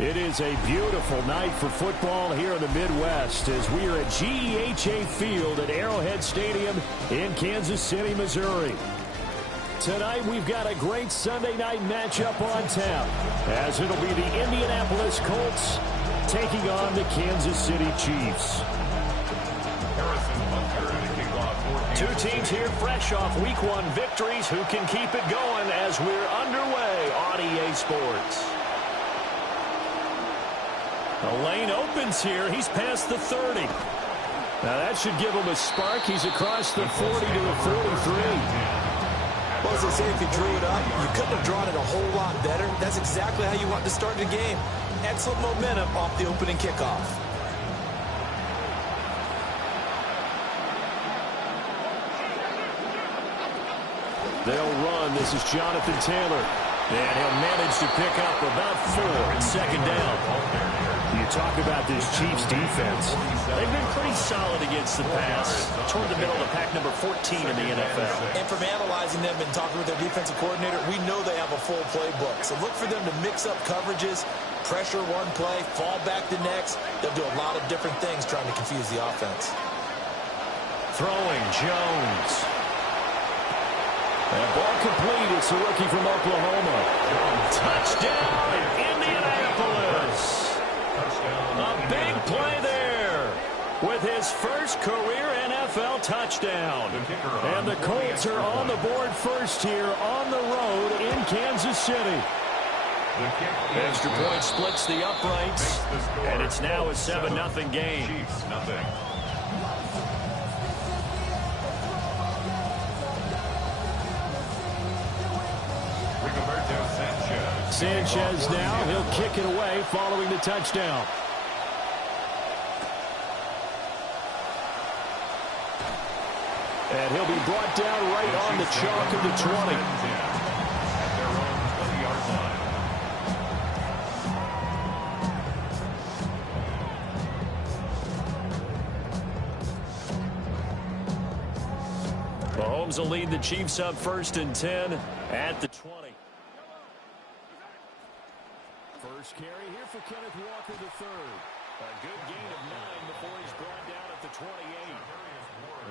It is a beautiful night for football here in the Midwest as we are at GEHA Field at Arrowhead Stadium in Kansas City, Missouri. Tonight we've got a great Sunday night matchup on tap as it'll be the Indianapolis Colts taking on the Kansas City Chiefs. Two teams here fresh off Week 1 victories who can keep it going as we're underway on EA Sports. The lane opens here. He's past the 30. Now that should give him a spark. He's across the 40 to the 43. Well, as they say, if you drew it up, you couldn't have drawn it a whole lot better. That's exactly how you want to start the game. Excellent momentum off the opening kickoff. They'll run. This is Jonathan Taylor. And he'll manage to pick up about 4 in second down. You talk about this Chiefs defense. They've been pretty solid against the pass. Toward the middle of the pack, number 14 in the NFL. And from analyzing them and talking with their defensive coordinator, we know they have a full playbook. So look for them to mix up coverages, pressure one play, fall back the next. They'll do a lot of different things trying to confuse the offense. Throwing Jones. And ball complete. It's a rookie from Oklahoma. Touchdown, Indianapolis. A big play there with his first career NFL touchdown. And the Colts are on the board first here on the road in Kansas City. Extra point splits the uprights, and it's now a 7-0 game. Sanchez now, he'll kick it away following the touchdown. And he'll be brought down right on the chalk of the 20. Mahomes will lead the Chiefs up 1st and 10 at the 20. First carry here for Kenneth Walker III. A good gain of 9 before he's brought down at the 28.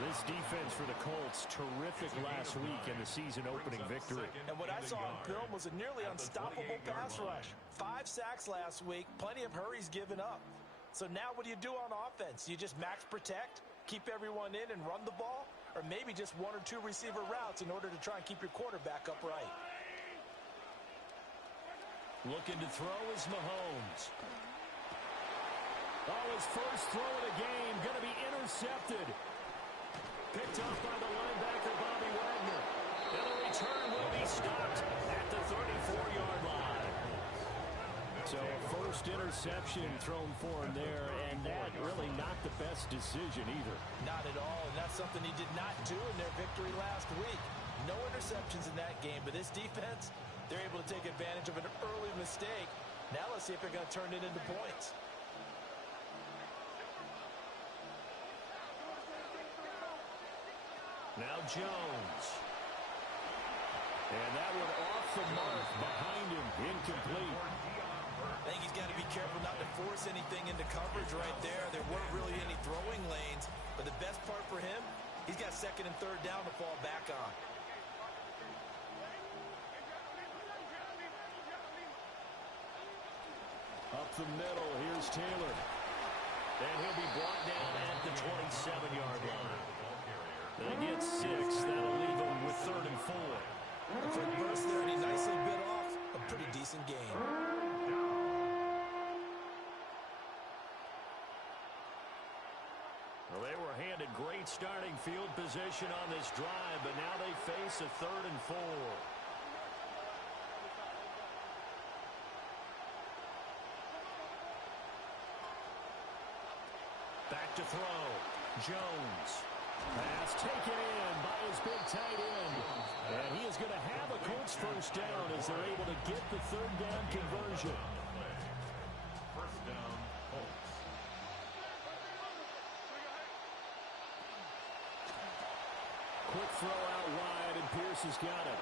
This defense for the Colts, terrific last week in the season-opening victory. And what I saw on film was a nearly unstoppable pass rush. 5 sacks last week, plenty of hurries given up. So now what do you do on offense? You just max protect, keep everyone in and run the ball? Or maybe just 1 or 2 receiver routes in order to try and keep your quarterback upright? Looking to throw is Mahomes. Oh, his first throw of the game, going to be intercepted. Picked off by the linebacker, Bobby Wagner. And the return will be stopped at the 34-yard line. So a first interception thrown for him there, and that really not the best decision either. Not at all, and that's something he did not do in their victory last week. No interceptions in that game, but this defense, they're able to take advantage of an early mistake. Now let's see if they're going to turn it into points. Now Jones. And that one off the mark behind him. Incomplete. I think he's got to be careful not to force anything into coverage right there. There weren't really any throwing lanes. But the best part for him, he's got 2nd and 3rd down to fall back on. Up the middle, here's Taylor. And he'll be brought down at the 27-yard line. They get 6. That'll leave him with 3rd and 4. A quick burst there, and he nicely bit off a pretty decent game. Well, they were handed great starting field position on this drive, but now they face a 3rd and 4. Back to throw. Jones. Pass taken in by his big tight end. And he is going to have a Colts first down as they're able to get the 3rd down conversion. First down, Colts. Quick throw out wide, and Pierce has got it.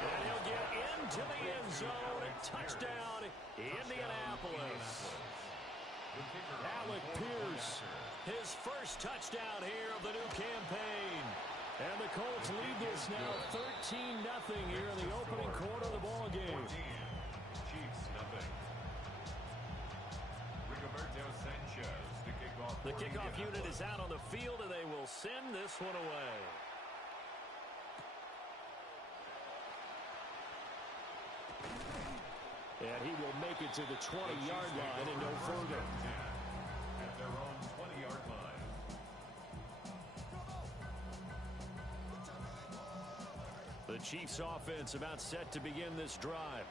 And he'll get into the end zone. Touchdown, Indianapolis. Alec Pierce, his first touchdown here of the new campaign. And the Colts lead this now 13-0 here in the opening quarter of the ball game. Chiefs, nothing. Rigoberto Sanchez to kick off. The kickoff unit is out on the field, and they will send this one away. And he will make it to the 20-yard line and no further. At their own 20-yard line. The Chiefs offense about set to begin this drive.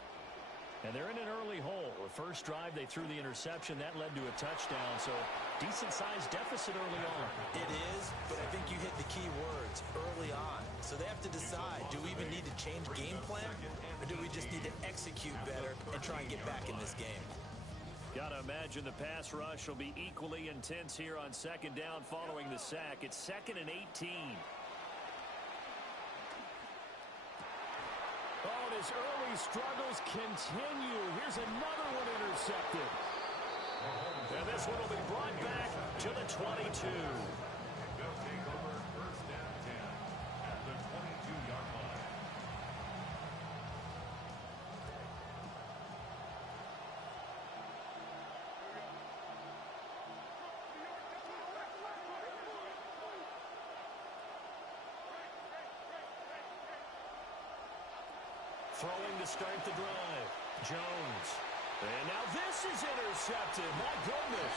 And they're in an early hole. The first drive, they threw the interception. That led to a touchdown. So decent-sized deficit early on. It is, but I think you hit the key words, early on. So they have to decide, do we even need to change game plan, or do we just need to execute better and try and get back in this game? Got to imagine the pass rush will be equally intense here on second down following the sack. It's 2nd and 18. Oh, and his early struggles continue. Here's another one intercepted. And this one will be brought back to the 22. They'll take over first down 10 at the 22-yard line. Throwing to start the drive. Jones. And now this is intercepted. My goodness.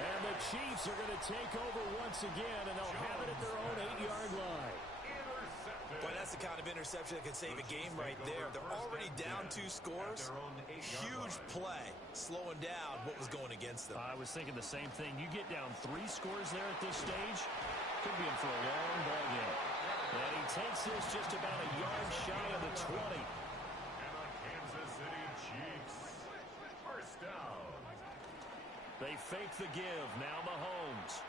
And the Chiefs are going to take over once again, and they'll have it at their own 8-yard line. But that's the kind of interception that could save a game right there. They're already down 2 scores. Huge play, slowing down what was going against them. I was thinking the same thing. You get down 3 scores there at this stage, could be in for a long ball game. And he takes this just about a yard shy of the 20. And the Kansas City Chiefs. First down. They fake the give. Now Mahomes.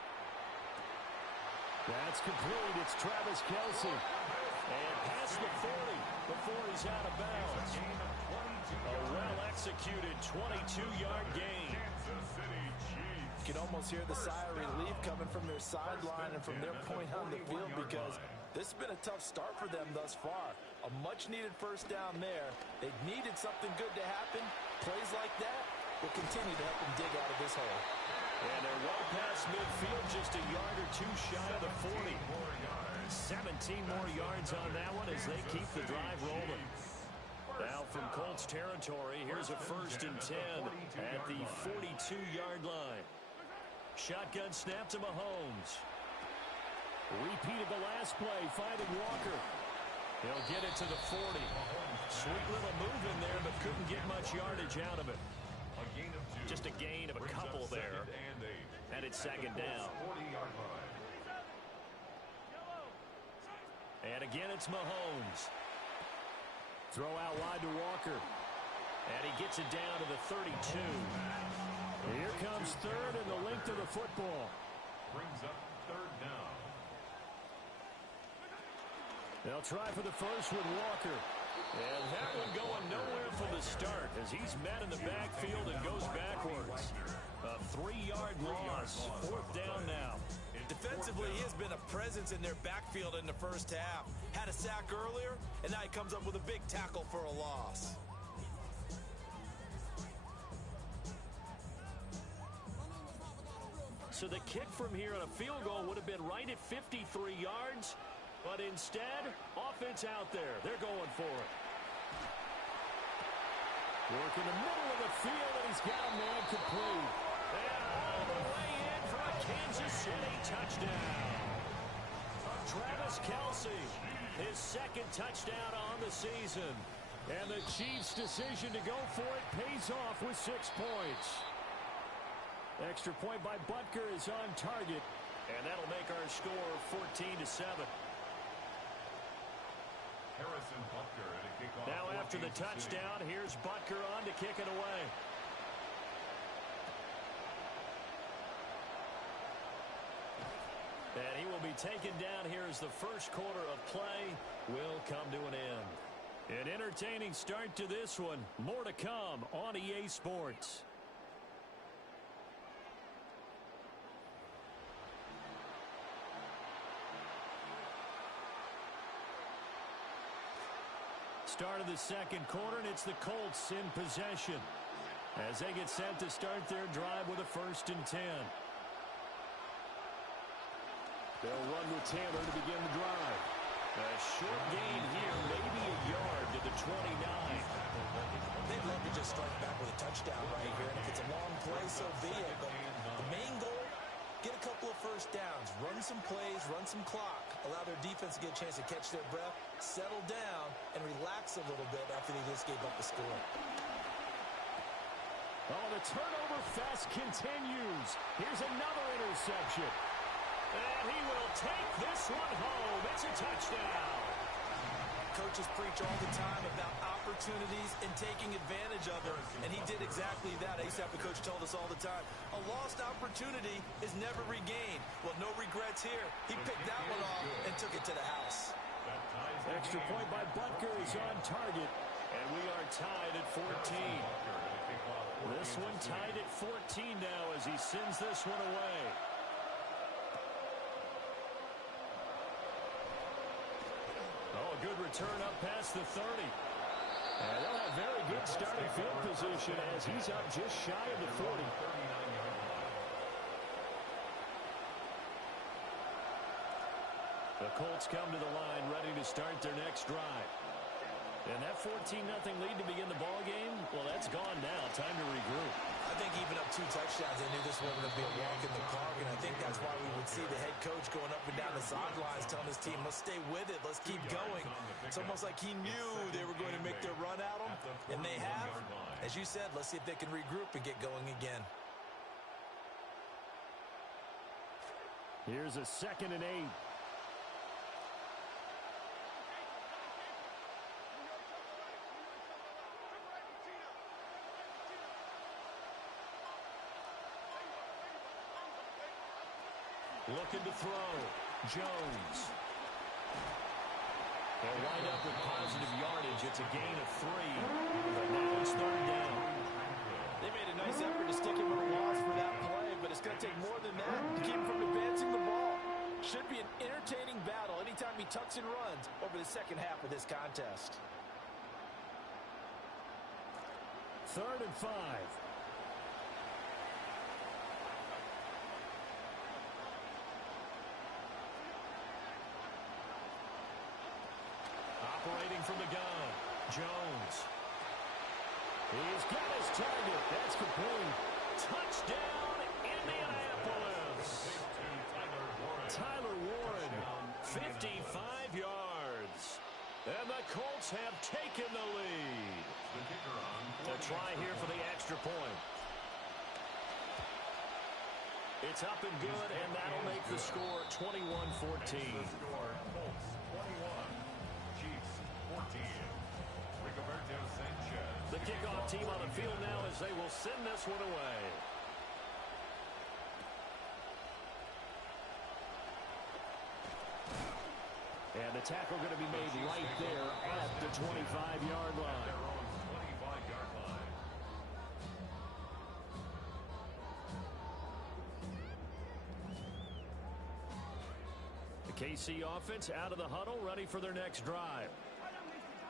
That's complete. It's Travis Kelce. And past the 40 before he's out of bounds. A well-executed 22-yard gain. Kansas City Chiefs. You can almost hear the sigh of relief coming from their sideline and from their point on the field, because this has been a tough start for them thus far. A much-needed first down there. They needed something good to happen. Plays like that will continue to help them dig out of this hole. And they're well past midfield, just a yard or 2 shy of the 40. 17 more yards on that one as they keep the drive rolling. Now from Colts territory, here's a 1st and 10 at the 42-yard line. Shotgun snap to Mahomes. Repeat of the last play, finding Walker. He'll get it to the 40. Sweet little move in there, but couldn't get much yardage out of it. A gain of 2. Just a gain of a couple there. And it's 2nd down. 40-yard line. And again, it's Mahomes. Throw out wide to Walker. And he gets it down to the 32. Here comes 3rd and the length of the football. Brings up 3rd down. They'll try for the first with Walker. And that one going nowhere from the start as he's met in the backfield and goes backwards. A 3-yard loss. 4th down now. Defensively, he has been a presence in their backfield in the first half. Had a sack earlier, and now he comes up with a big tackle for a loss. So the kick from here on a field goal would have been right at 53 yards. But instead, offense out there. They're going for it. Work in the middle of the field, and he's got a man complete. And all the way in for a Kansas City touchdown. Travis Kelce, his 2nd touchdown on the season. And the Chiefs' decision to go for it pays off with 6 points. Extra point by Butker is on target. And that'll make our score 14-7. Harrison Butker at a kickoff. Now after the touchdown, here's Butker on to kick it away. And he will be taken down here as the first quarter of play will come to an end. An entertaining start to this one. More to come on EA Sports. Start of the second quarter, and it's the Colts in possession as they get set to start their drive with a 1st and 10. They'll run with Taylor to begin the drive. A short gain here, maybe a yard to the 29. They'd love to just strike back with a touchdown right here, and if it's a long play, so be it. But the main goal, get a couple of 1st downs, run some plays, run some clock, allow their defense to get a chance to catch their breath, settle down, and relax a little bit after they just gave up the score. Oh, the turnover fest continues. Here's another interception. And he will take this one home. It's a touchdown. Coaches preach all the time about opportunities and taking advantage of them, and he did exactly that. I used to have a coach told us all the time, a lost opportunity is never regained. Well, no regrets here. He picked that one off and took it to the house. Extra point by Butker is on target, and we are tied at 14. This one tied at 14 now as he sends this one away. Oh, a good return up past the 30. And they'll have very good starting field position as he's up just shy of the 40. The Colts come to the line ready to start their next drive. And that 14-0 lead to begin the ball game, well, that's gone now. Time to regroup. I think even up 2 touchdowns, they knew this wasn't going to be a walk in the park, and I think that's why we would see the head coach going up and down the sidelines telling his team, let's stay with it, let's keep going. It's almost like he knew they were going to make their run at him, and they have. As you said, let's see if they can regroup and get going again. Here's a 2nd and 8. Looking to throw. Jones. They'll wind up with positive yardage. It's a gain of 3. But now it's 3rd down. They made a nice effort to stick him with a loss for that play, but it's going to take more than that to keep him from advancing the ball. Should be an entertaining battle anytime he tucks and runs over the second half of this contest. 3rd and 5. Operating from the gun, Jones. He's got his target. That's complete. Touchdown, Indianapolis. Tyler Warren, 55 yards. And the Colts have taken the lead. A try here for the extra point. It's up and good, and that'll make the score 21-14. The kickoff team on the field now as they will send this one away. And the tackle going to be made right there at the 25-yard line. The KC offense out of the huddle, ready for their next drive.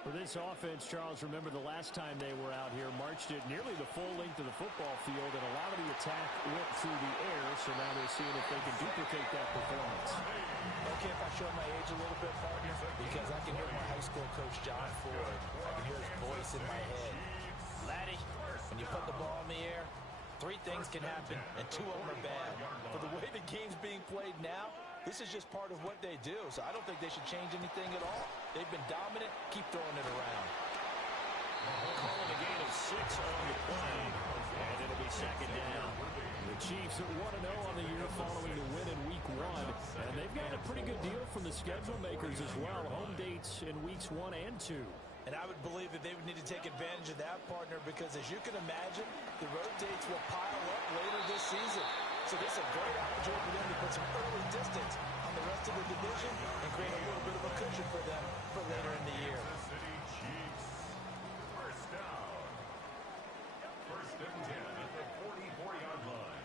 For this offense, Charles, remember the last time they were out here, marched it nearly the full length of the football field, and a lot of the attack went through the air, so now they're seeing if they can duplicate that performance. Okay, if I show my age a little bit, partner, because I can hear my high school coach, John Ford. I can hear his voice in my head. Laddie, when you put the ball in the air, 3 things can happen, and 2 of them are bad. For the way the game's being played now, this is just part of what they do, so I don't think they should change anything at all. They've been dominant. Keep throwing it around. Calling a gain of 6 on the play, and it'll be 2nd down. The Chiefs are 1-0 on the year following the win in Week 1, and they've got a pretty good deal from the schedule makers as well. Home dates in Weeks 1 and 2. And I would believe that they would need to take advantage of that, partner, because as you can imagine, the road dates will pile up later this season. So this is a great opportunity for them to put some early distance on the rest of the division and create a little bit of a cushion for them for later in the year. Kansas City Chiefs. First down. First and 10 at the 44-yard line.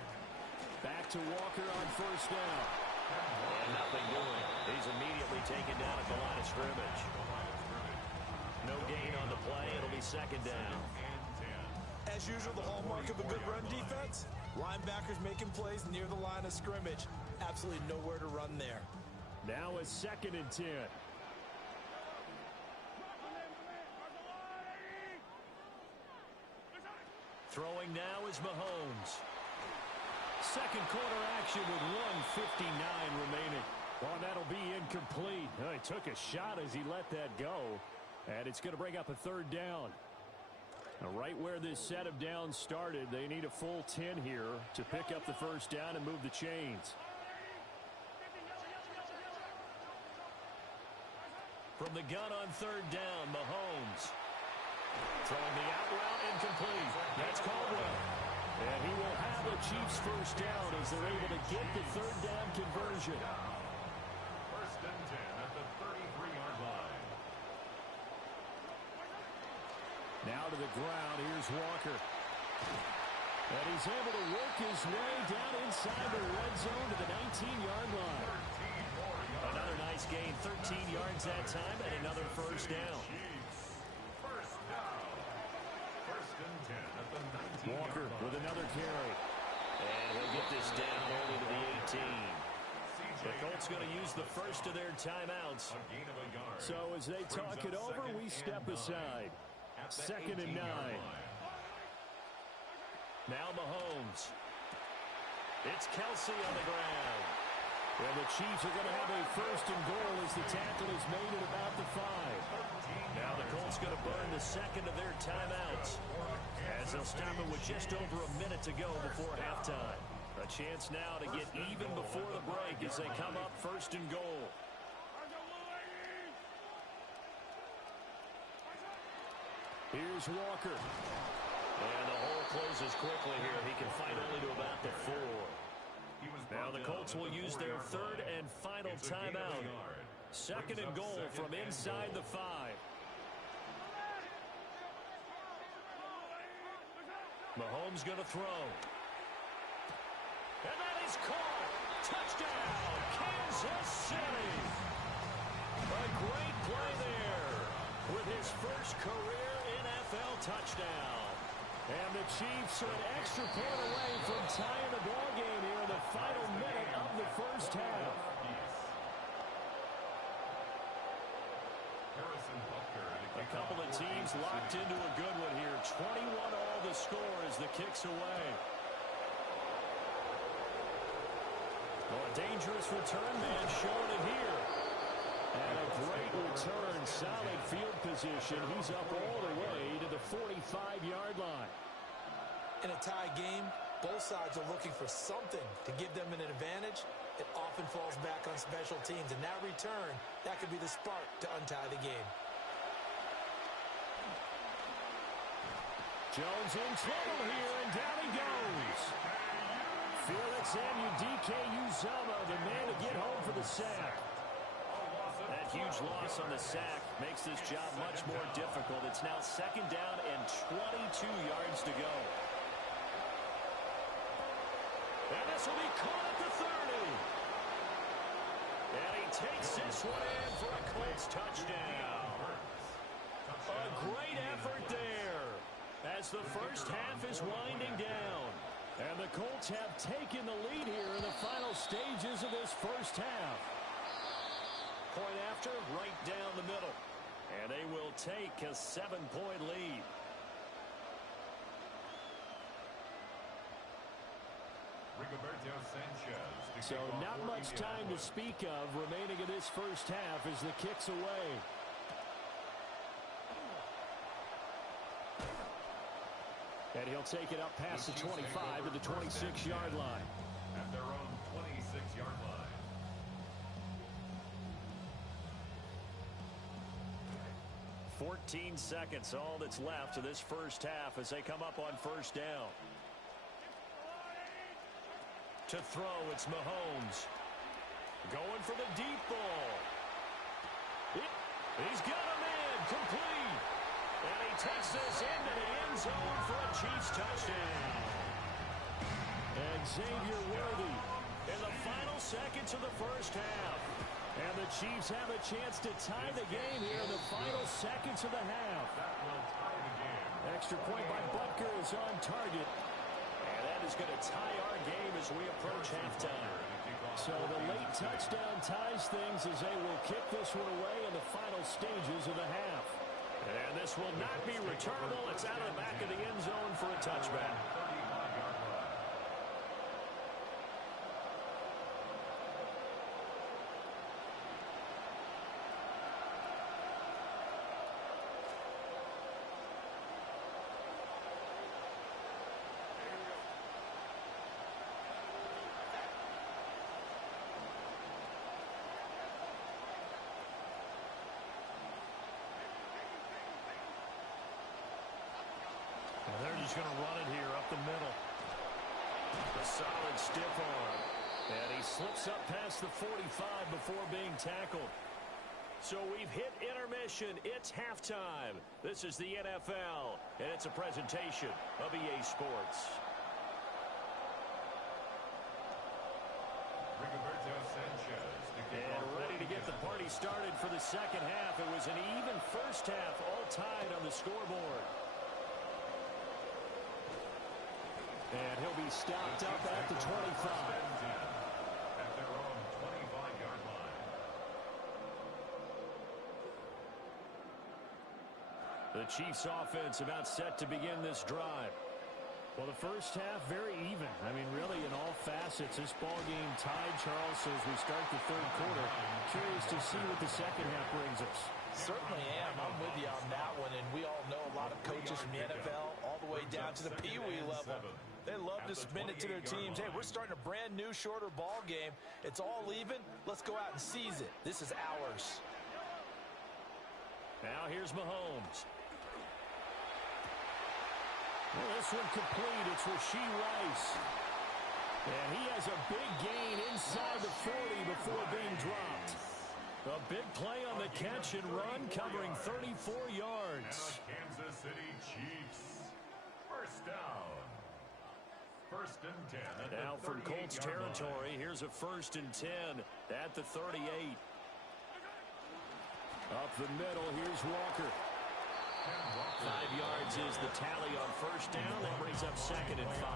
Back to Walker on first down. And nothing doing. He's immediately taken down at the line of scrimmage. No gain on the play. It'll be second down. As usual, the hallmark of a good run defense, linebackers making plays near the line of scrimmage. Absolutely nowhere to run there. Now a second and 10. Throwing now is Mahomes. Second quarter action with 1:59 remaining. Well, that'll be incomplete. He took a shot as he let that go. And it's going to bring up a third down. Now, right where this set of downs started, they need a full 10 here to pick up the first down and move the chains. From the gun on third down, Mahomes. Throwing the out route incomplete. That's Caldwell. And he will have the Chiefs first down as they're able to get the third down conversion. First and 10 at the 33-yard line. Now to the ground. Here's Walker. And he's able to work his way down inside the red zone to the 19-yard line. Another nice gain, 13 yards that time, and another first down. First down. First and 10 at the 19-yard Walker line. with another carry. And he'll get this down only to the 18. The Colts going to use the first of their timeouts. A gain of a yard. So as they talk it over, we step aside. At the Second and 9. 18-yard line. Now Mahomes. It's Kelsey on the ground. Well, the Chiefs are going to have a first and goal as the tackle is made at about the 5. Now the Colts going to burn the second of their timeouts as they'll stop it with just over a minute to go before halftime. A chance now to get even before the break as they come up first and goal. Here's Walker. And the hole closes quickly here. He can fight only to about the 4. Now the Colts will use their third and final timeout. Second and goal from inside the 5. Mahomes going to throw. And that is caught. Touchdown, Kansas City. A great play there with his first career NFL touchdown. And the Chiefs are an extra point away from tying the ball game here in the final minute of the first half. A couple of teams locked into a good one here. 21 all the score as the kick's away. Well, a dangerous return man showing it here. And a great return, solid field position. He's up all the way to the 45-yard line. In a tie game, both sides are looking for something to give them an advantage. It often falls back on special teams, and that return, that could be the spark to untie the game. Jones in trouble here, and down he goes. Felix Anudike-Uzomah, the man to get home for the sack. That huge loss on the sack makes this job much more difficult. It's now second down and 22 yards to go. And this will be caught at the 30. And he takes this one in for a Colts touchdown. A great effort there as the first half is winding down. And the Colts have taken the lead here in the final stages of this first half. Point after, right down the middle. And they will take a 7-point lead. So not much time to speak of remaining in this first half as the kick's away. And he'll take it up past the 25 to the 26-yard line. At their own 26-yard line. "14 seconds, all that's left of this first half as they come up on first down. To throw, it's Mahomes. Going for the deep ball. He's got him in, complete. And he takes this into the end zone for a Chiefs touchdown. And Xavier Worthy in the final seconds of the first half. And the Chiefs have a chance to tie the game here in the final seconds of the half. Extra point by Butker is on target. And that is going to tie our game as we approach halftime. So the late touchdown ties things as they will kick this one away in the final stages of the half. And this will not be returnable. It's out of the back of the end zone for a touchback. They're just going to run it here up the middle. A solid stiff arm. And he slips up past the 45 before being tackled. So we've hit intermission. It's halftime. This is the NFL, and it's a presentation of EA Sports. And ready to get the party started for the second half. It was an even first half, all tied on the scoreboard. And he'll be stopped up at the 25. At their own 25-yard line. The Chiefs offense about set to begin this drive. Well, the first half, very even. I mean, really, in all facets, this ball game tied, Charles, so as we start the third quarter. Curious to see what the second half brings us. Certainly am. I'm with you on that one, and we all know a lot of coaches from the NFL all the way down to the Pee Wee level. They love to spin it to their teams. Hey, we're starting a brand new, shorter ball game. It's all even. Let's go out and seize it. This is ours. Now here's Mahomes. Well, this one complete. It's Rashee Rice. And he has a big gain inside the 40 before being dropped. A big play on the catch and run, covering 34 yards. Kansas City Chiefs. First down. First and 10. Now from Colts territory, here's a first and 10 at the 38. Up the middle, here's Walker. 5 yards is the tally on first down. That brings up second and 5.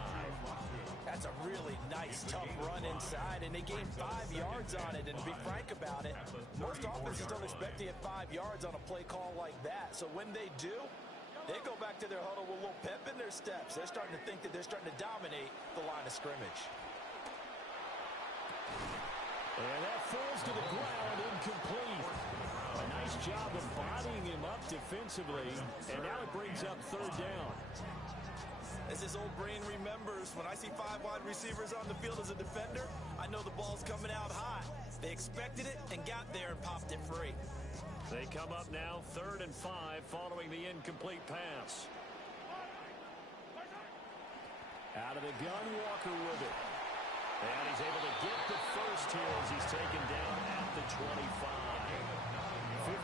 That's a really nice, tough run inside, and they gained 5 yards on it. And to be frank about it, most offenses don't expect to get 5 yards on a play call like that. So when they do, they go back to their huddle with a little pep in their steps. They're starting to think that they're starting to dominate the line of scrimmage. And that falls to the ground, incomplete. A nice job of bodying him up defensively, and now it brings up third down. As his old brain remembers, when I see 5 wide receivers on the field as a defender, I know the ball's coming out hot. They expected it and got there and popped it free. They come up now, 3rd and 5, following the incomplete pass. Out of the gun, Walker with it. And he's able to get the first here as he's taken down at the 25.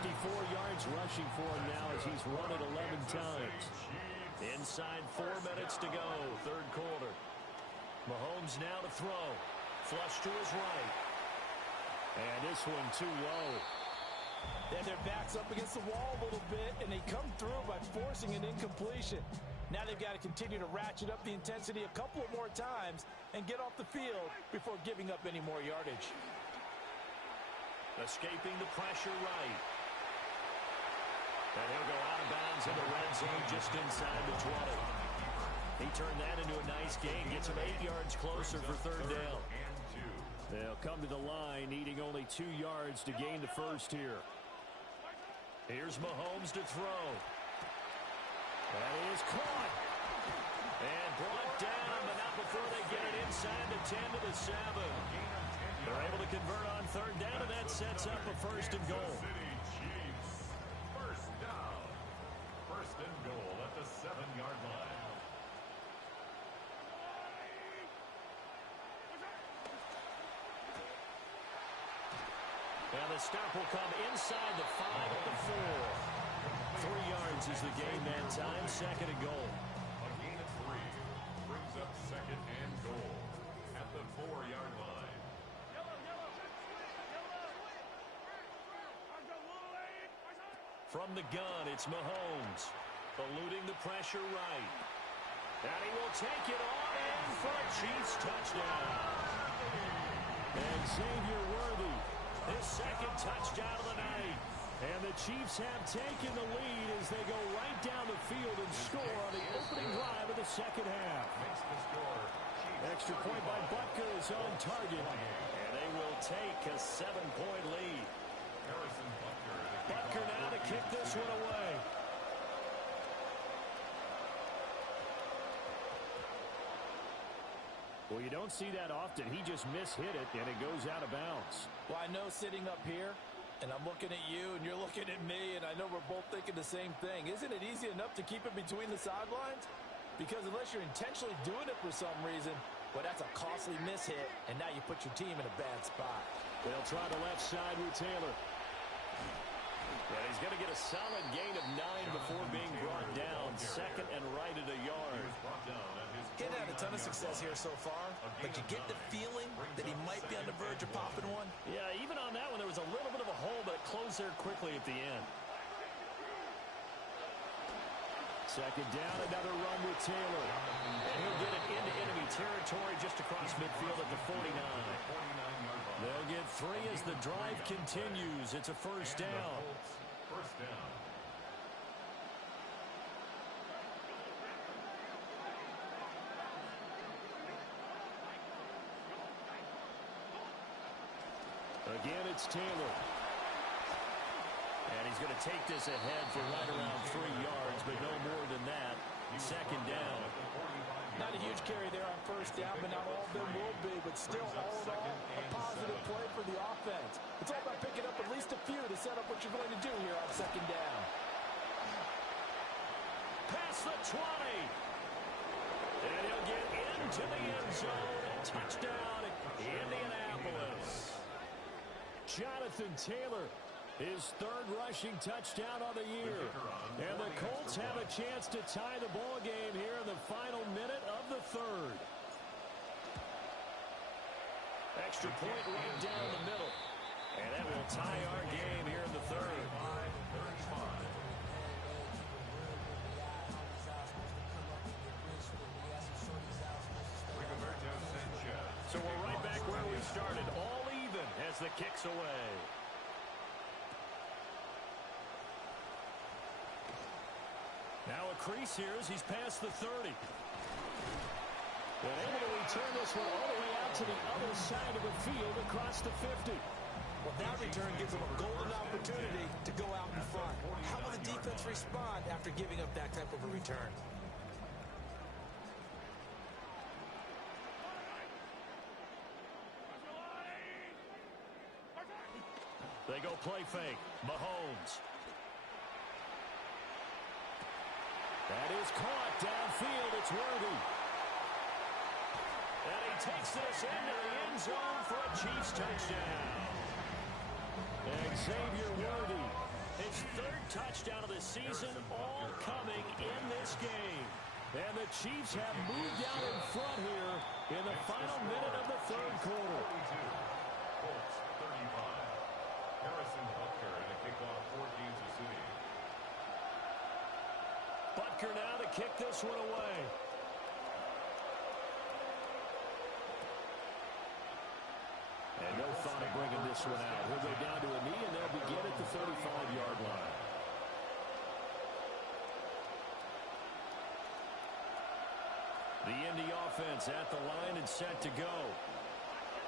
54 yards rushing for him now as he's run it 11 times. Inside 4 minutes to go, third quarter. Mahomes now to throw. Flush to his right. And this one too low. Then their back's up against the wall a little bit, and they come through by forcing an incompletion. Now they've got to continue to ratchet up the intensity a couple of more times and get off the field before giving up any more yardage. Escaping the pressure right. And he'll go out of bounds in the red zone just inside the 20. He turned that into a nice gain, gets him 8 yards closer for third down. They'll come to the line, needing only 2 yards to gain the first here. Here's Mahomes to throw. That is caught. And brought down, but not before they get it inside the 10 to the 7. They're able to convert on third down, and that sets up a first and goal. First down. First and goal at the 7-yard line. And the stop will come inside the 5 at the 4. 3 yards is the gain that time. Second and goal. A gain of 3 brings up second and goal at the 4-yard line. From the gun, it's Mahomes. Eluding the pressure right. And he will take it on in for a Chiefs touchdown. And Xavier Worthy, his second touchdown of the night. And the Chiefs have taken the lead as they go right down the field and score on the opening drive of the second half. Makes the score. Extra point by Butker is on target. And they will take a 7-point lead. Harrison Butker. Butker now to kick this one away. Well, you don't see that often. He just mishit it, and it goes out of bounds. Well, I know sitting up here, and I'm looking at you, and you're looking at me, and I know we're both thinking the same thing. Isn't it easy enough to keep it between the sidelines? Because unless you're intentionally doing it for some reason, well, that's a costly mishit, and now you put your team in a bad spot. They'll try the left side with Taylor. And he's going to get a solid gain of 9 before being brought down. Second and right at a yard. He's had a ton of success here so far, but you get the feeling that he might be on the verge of popping one. Yeah, even on that one, there was a little bit of a hole, but it closed there quickly at the end. Second down, another run with Taylor. And he'll get it into enemy territory just across midfield at the 49. They'll get 3 as the drive continues. It's a first down. First down. Again, it's Taylor. And he's going to take this ahead for right around 3 yards, but no more than that. Second down. Not a huge carry there on first down, but not all of them will be. But still, all in all, a positive play for the offense. It's all about picking up at least a few to set up what you're going to do here on second down. Past the 20. And he'll get into the end zone. Touchdown, Indianapolis. Jonathan Taylor, his 3rd rushing touchdown of the year. And the Colts have a chance to tie the ball game here in the final minute of the 3rd. Extra point right down the middle. And that will tie our game here in the 3rd. So we're right back where we started. All even as the kick's away. Now a crease here as he's past the 30. And able to return this one all the way out to the other side of the field across the 50. Well, that return gives them a golden opportunity to go out in front. How will the defense respond after giving up that type of a return? They go play fake. Mahomes. That is caught downfield. It's Worthy. And he takes this into the end zone for a Chiefs touchdown. And Xavier Worthy, his 3rd touchdown of the season, all coming in this game. And the Chiefs have moved out in front here in the final minute of the 3rd quarter. Colts 35. Harrison Butker and a kickoff for Kansas City. Butker now to kick this one away. And no thought of bringing this one out. He'll go down to a knee, and they'll begin at the 35-yard line. The Indy offense at the line and set to go.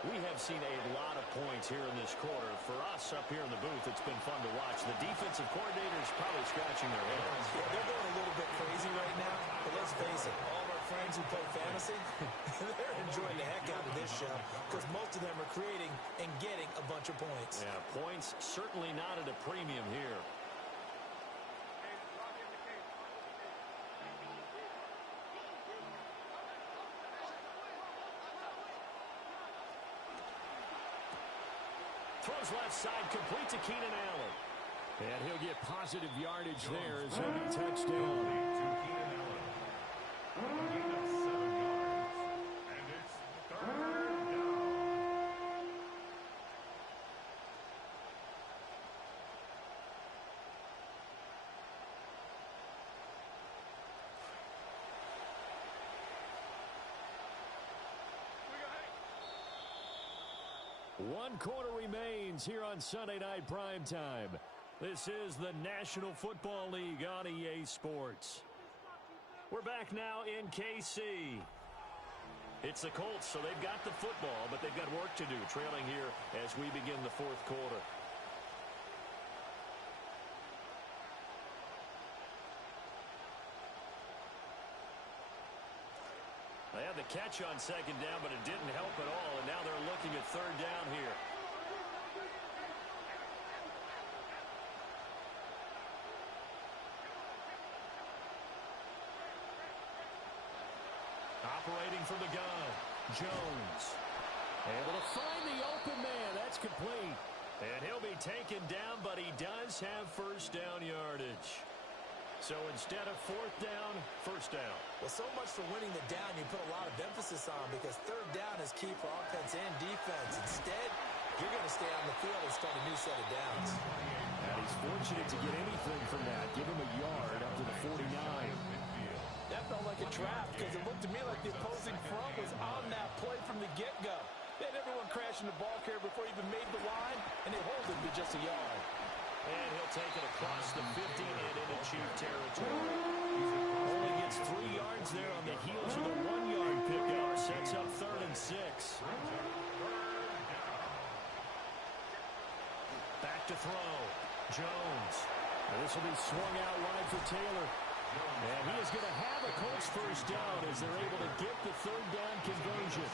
We have seen a lot of points here in this quarter. For us up here in the booth, it's been fun to watch. The defensive coordinators probably scratching their heads. Yeah, they're going a little bit crazy right now, but let's face it, all of our friends who play fantasy, they're enjoying the heck out of this show because most of them are creating and getting a bunch of points. Yeah, points certainly not at a premium here. Throws left side, complete to Keenan Allen. And he'll get positive yardage there as he'll be touchdown. One quarter remains here on Sunday Night Primetime. This is the National Football League on EA Sports. We're back now in KC. It's the Colts, so they've got the football, but they've got work to do, trailing here as we begin the fourth quarter. They had the catch on second down, but it didn't help at all, and now they're looking at third down here. Operating from the gun, Jones. Able to find the open man. That's complete. And he'll be taken down, but he does have first down yardage. So instead of fourth down, first down. Well, so much for winning the down you put a lot of emphasis on, because third down is key for offense and defense. Instead, you're going to stay on the field and start a new set of downs. And he's fortunate to get anything from that. Give him a yard up to the 49. That felt like a trap, because it looked to me like the opposing front was on that play from the get-go. They had everyone crashing the ball carrier before he even made the line, and they hold him to just a yard. And he'll take it across the 50 and into Chief territory. Only gets 3 yards there on the heels of the 1-yard pickup. Sets up 3rd and 6. Back to throw. Jones. This will be swung out wide for Taylor. And he is going to have a Colts first down as they're able to get the third down conversion.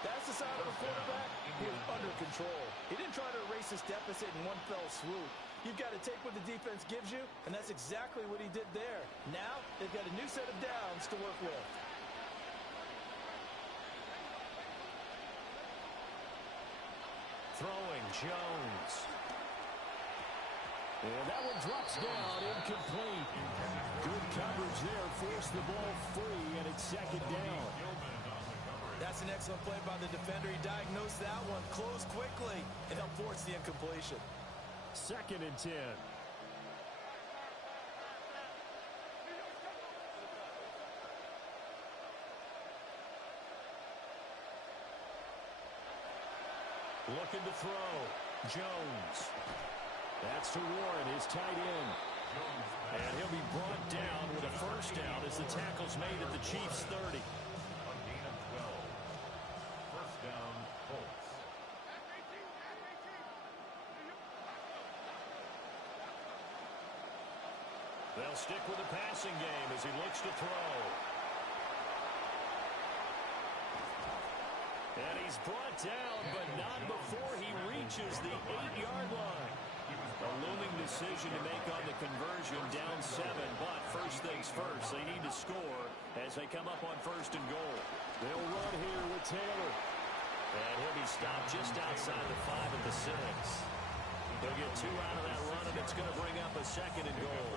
That's the sign of a quarterback who is under control. He didn't try to erase his deficit in one fell swoop. You've got to take what the defense gives you, and that's exactly what he did there. Now, they've got a new set of downs to work with. Throwing, Jones. And that one drops down, incomplete. Good coverage there, forced the ball free, and it's second down. That's an excellent play by the defender. He diagnosed that one, closed quickly, and helped force the incompletion. 2nd and 10. Looking to throw. Jones. That's to Warren, his tight end. And he'll be brought down with a first down as the tackle's made at the Chiefs' 30. They'll stick with the passing game as he looks to throw. And he's brought down, but not before he reaches the 8-yard line. A looming decision to make on the conversion, down 7, but first things first, they need to score as they come up on 1st and goal. They'll run here with Taylor. And he'll be stopped just outside the 5 at the 6. They'll get 2 out of that run, and it's going to bring up a 2nd and goal.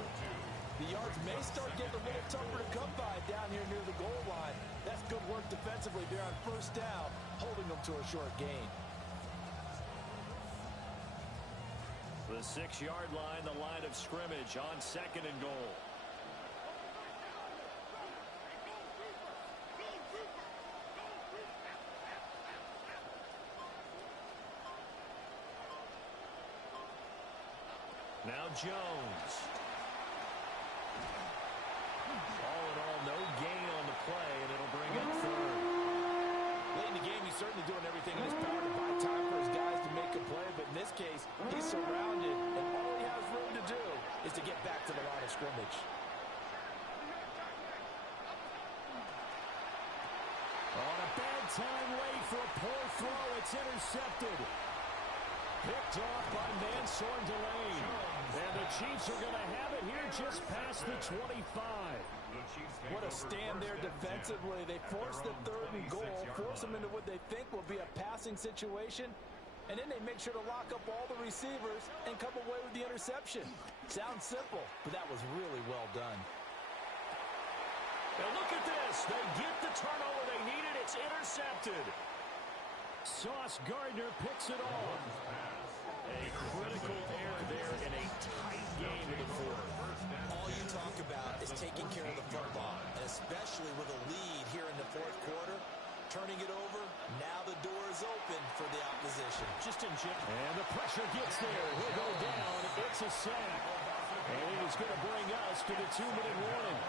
The yards may start getting a little tougher to come by down here near the goal line. That's good work defensively there on first down, holding them to a short gain. The 6-yard line, the line of scrimmage on 2nd and goal. Now Jones. All in all, no gain on the play, and it'll bring up 3rd. Late in the game, he's certainly doing everything in his power to buy time for his guys to make a play, but in this case, he's surrounded, and all he has room to do is to get back to the line of scrimmage. On a bad time late for a poor throw, it's intercepted. Picked off by Mansour Delane. And the Chiefs are going to have it here just past the 25. What a stand there defensively. They force the 3rd and goal, force them into what they think will be a passing situation, And then they make sure to lock up all the receivers and come away with the interception. Sounds simple, but that was really well done. And look at this. They get the turnover they needed. It's intercepted. Sauce Gardner picks it off. A critical error there in a tight game in the fourth. All you talk about is taking care of the football, and especially with a lead here in the fourth quarter. Turning it over, now the door is open for the opposition. Just in chip. And the pressure gets there. He'll go down. It's a sack. And it is going to bring us to the 2-minute warning.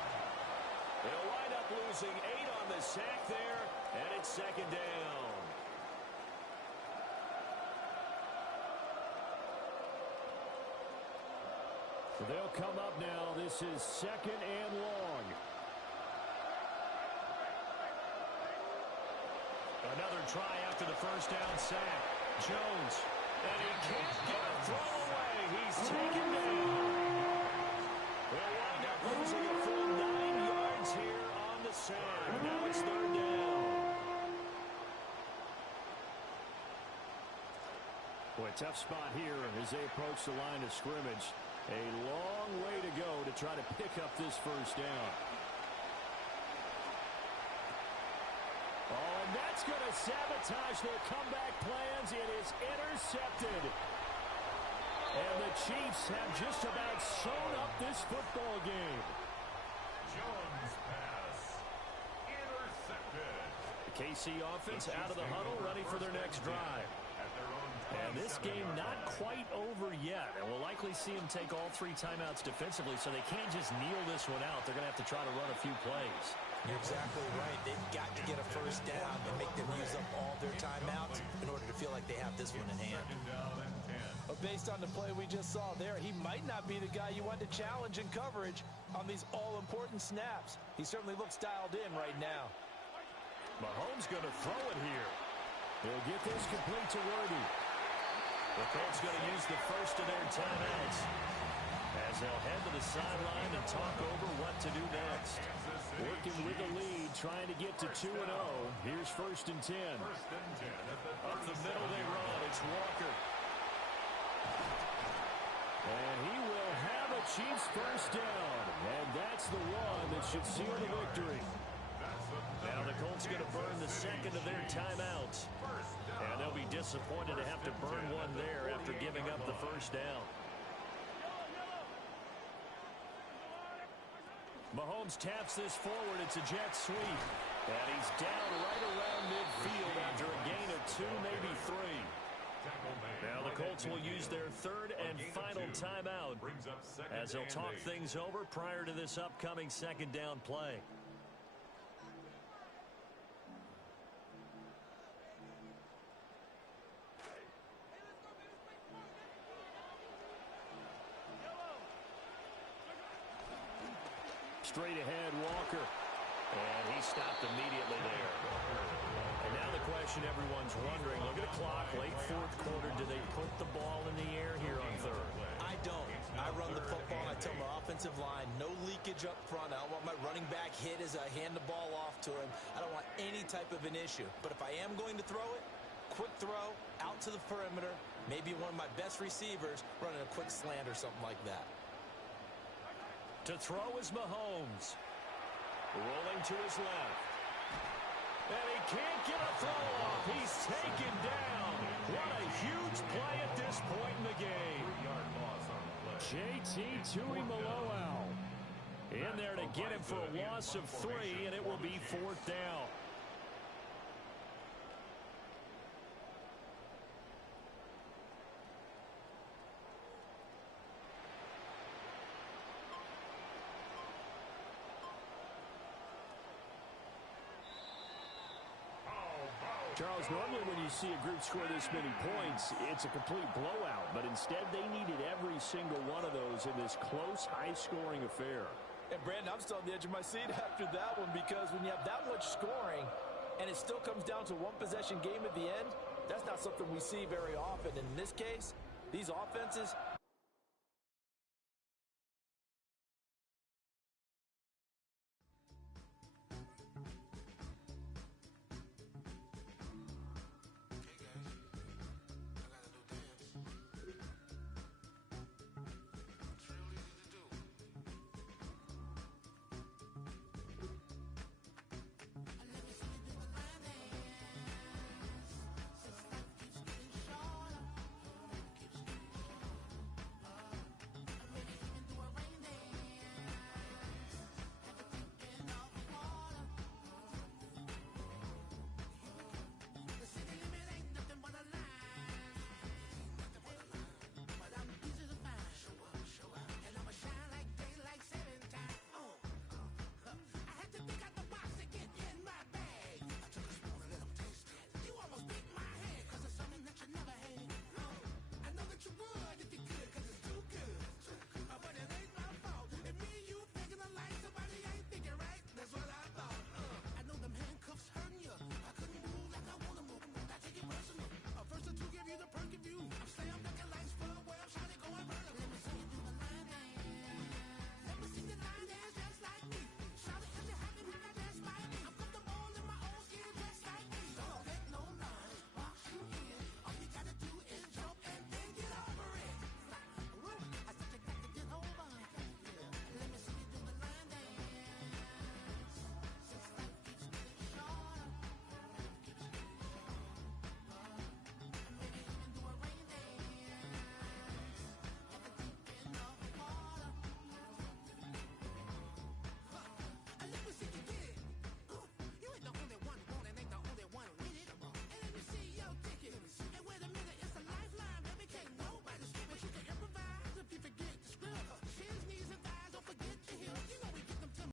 They'll wind up losing 8 on the sack there, and it's second down. So they'll come up now. This is second and long. Another try after the first down sack. Jones. And he can't get a throw away. He's taken down. They'll wind up losing a full 9 yards here on the sack. Now it's third down. Boy, tough spot here as they approach the line of scrimmage. A long way to go to try to pick up this first down. Oh, and that's going to sabotage their comeback plans. It is intercepted. And the Chiefs have just about sewn up this football game. Jones pass. Intercepted. The KC offense out of the huddle, ready for their next drive. And this game not quite over yet. And we'll likely see them take all 3 timeouts defensively, so they can't just kneel this one out. They're going to have to try to run a few plays. You're exactly right. They've got to get a first down and make them use up all their timeouts in order to feel like they have this one in hand. But based on the play we just saw there, he might not be the guy you want to challenge in coverage on these all-important snaps. He certainly looks dialed in right now. Mahomes going to throw it here. He'll get this complete to Worthy. The Colts going to use the first of their timeouts as they'll head to the sideline and talk over what to do next. Working with the lead, trying to get to 2-0. Here's first and 10. Up the middle they run. It's Walker. And he will have a Chiefs first down. And that's the one that should seal the victory. Now the Colts going to burn the second of their timeouts. And they'll be disappointed to have to burn one there after giving up the first down. Mahomes taps this forward. It's a jet sweep. And he's down right around midfield after a gain of 2, maybe 3. Now the Colts will use their third and final timeout as they'll talk things over prior to this upcoming second down play. Straight ahead, Walker. And he stopped immediately there. And now the question everyone's wondering, look at the clock, late fourth quarter, do they put the ball in the air here on third? I don't. I run the football, and I tell my offensive line, no leakage up front. I don't want my running back hit as I hand the ball off to him. I don't want any type of an issue. But if I am going to throw it, quick throw, out to the perimeter, maybe one of my best receivers running a quick slant or something like that. To throw is Mahomes. Rolling to his left. And he can't get a throw off. He's taken down. What a huge play at this point in the game. JT Tuimoloau in there to get him for a loss of 3, and it will be fourth down. Charles, normally when you see a group score this many points, it's a complete blowout. But instead, they needed every single one of those in this close, high-scoring affair. And, Brandon, I'm still on the edge of my seat after that one because when you have that much scoring and it still comes down to one-possession game at the end, that's not something we see very often. In this case, these offenses